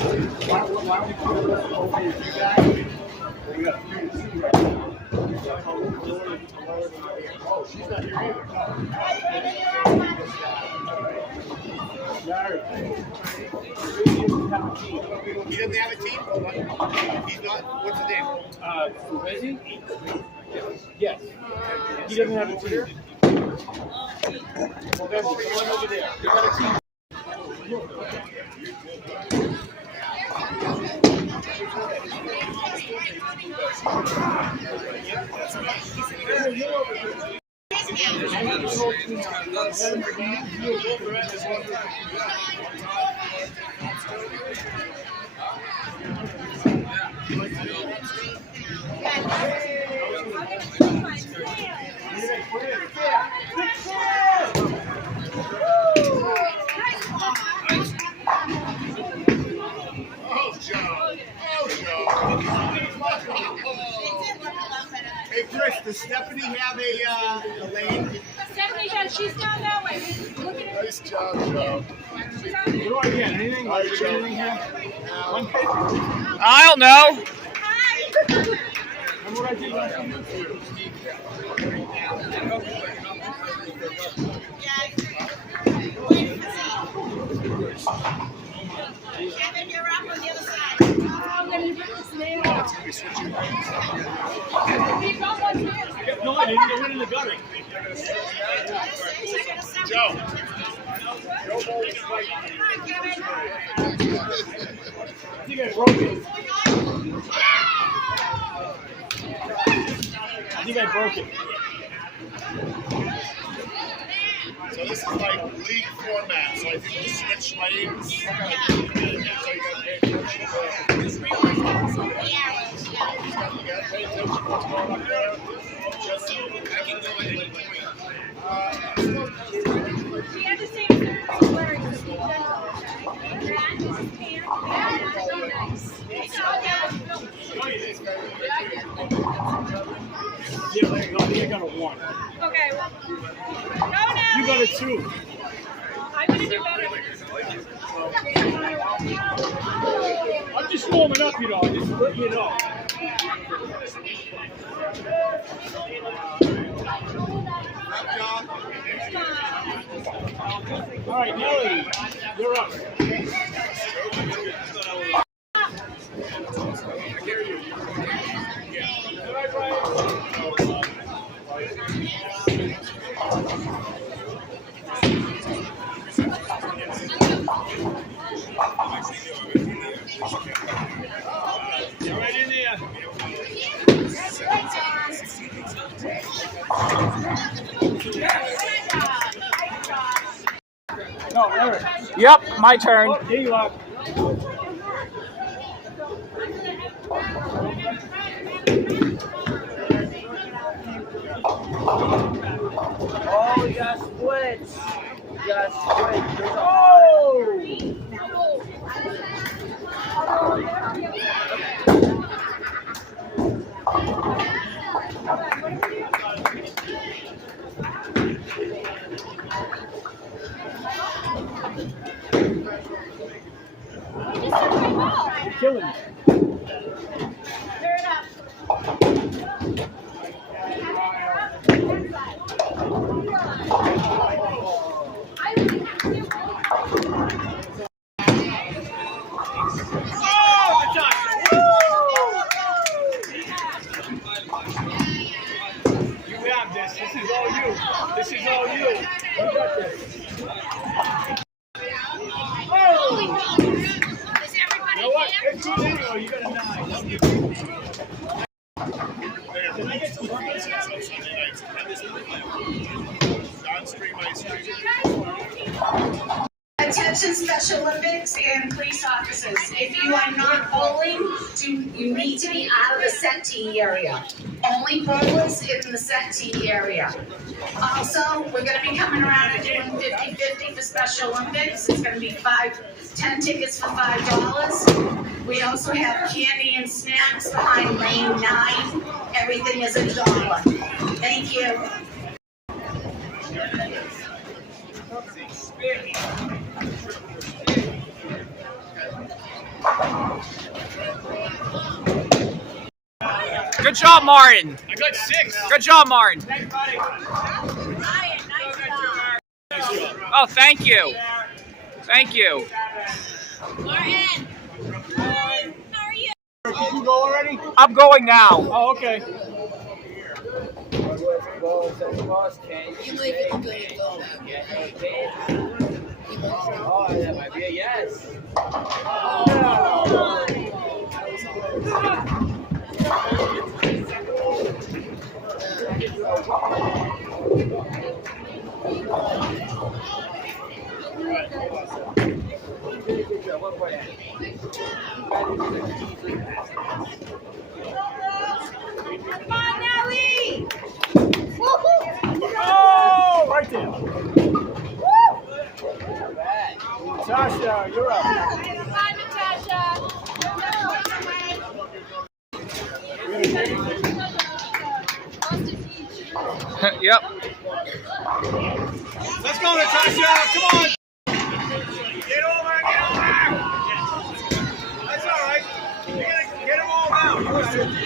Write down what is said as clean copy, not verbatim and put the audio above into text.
He doesn't have a team? He's not. What's his name? Fugazi? Yes. He doesn't have a team. Fugazi, come on over there. You got a team. Hey, Chris, does Stephanie have a lane? Stephanie does. She's down that way. Look at her. Nice job, Joe. What do I get? Anything? Anything here? One page? I don't know. Remember what I did last time? Kevin, you're up on the other side. I'm going to bring this nail. No, I didn't go in the gutter. Joe. I think I broke it. So this is like league format. So I think we switch lanes. So you got to pay attention to what's going on there. Just I can do it. She had the same service as Larry. Yeah, there you go. I think I got a 1. Okay, well, no, no. You got a 2. I'm going to do better. I'm just warming up, you know. Just let you know. All right, Nelly, you're up. You're right in there. No, Eric. Yep, my turn. Oh, here you are. Oh, you got splits. You got splits. Oh! You're killing me. Turn it up. You have this. This is all you. This is all you. You got this. Is everybody You know what? here? It's good anyway. You got a 9. Can I get some buckets? Attention Special Olympics and police officers, if you are not bowling, you need to be out of the settee area. Only bowlers in the settee area. Also, we're going to be coming around and doing 50-50 for Special Olympics. It's going to be 10 tickets for $5. We also have candy and snacks behind lane 9. Everything is $1. Thank you. Good job, Martin. I got 6. Good job, Martin. Thanks, buddy. Ryan, nice job. Oh, thank you. Thank you. Martin. How are you? Did you go already? I'm going now. Oh, okay. You Oh, that might be a yes. Come on, Nelly. Oh, right there. Tasha, you're up. Bye, Natasha. Yep. Let's go, Natasha. Come on. Get over. That's all right. You're gonna get them all down.